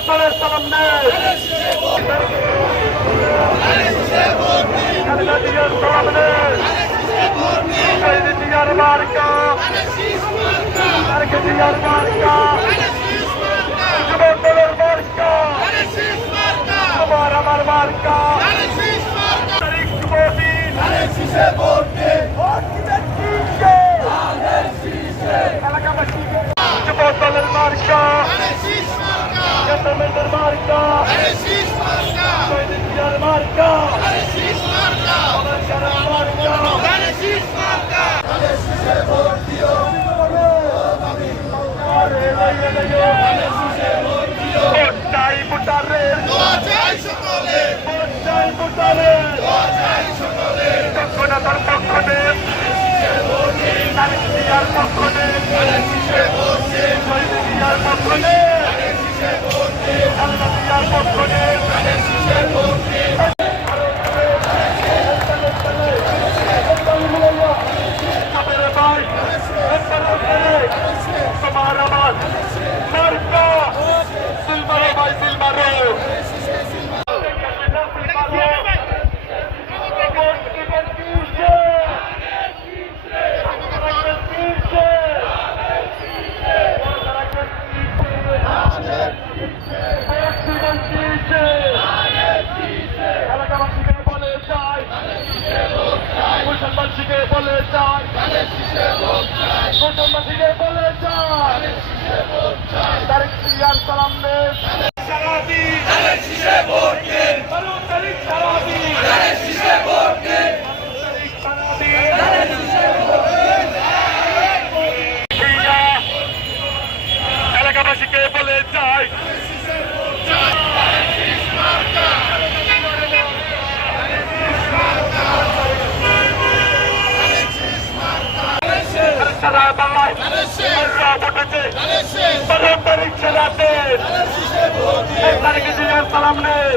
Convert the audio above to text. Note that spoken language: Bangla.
যুবদলের সালাম নেই খালেদা জিয়ার সালাম নেই শহীদ জিয়ার মার্কা তারেক জিয়ার মার্কা যুবদলের মার্কা তোমার আমার মার্কা তারিখ যুবদিন এলাকাবাসী যুবদলের মার্কা গভর্নমেন্টের মার্কা শহীদ জিয়ার মার্কা বলে চাই বলে চাই তারেক জিয়ার সালাম নেই সারাদিন এলাকাবাসীকে বলে চাই সারা বাংলায় সালাম নেই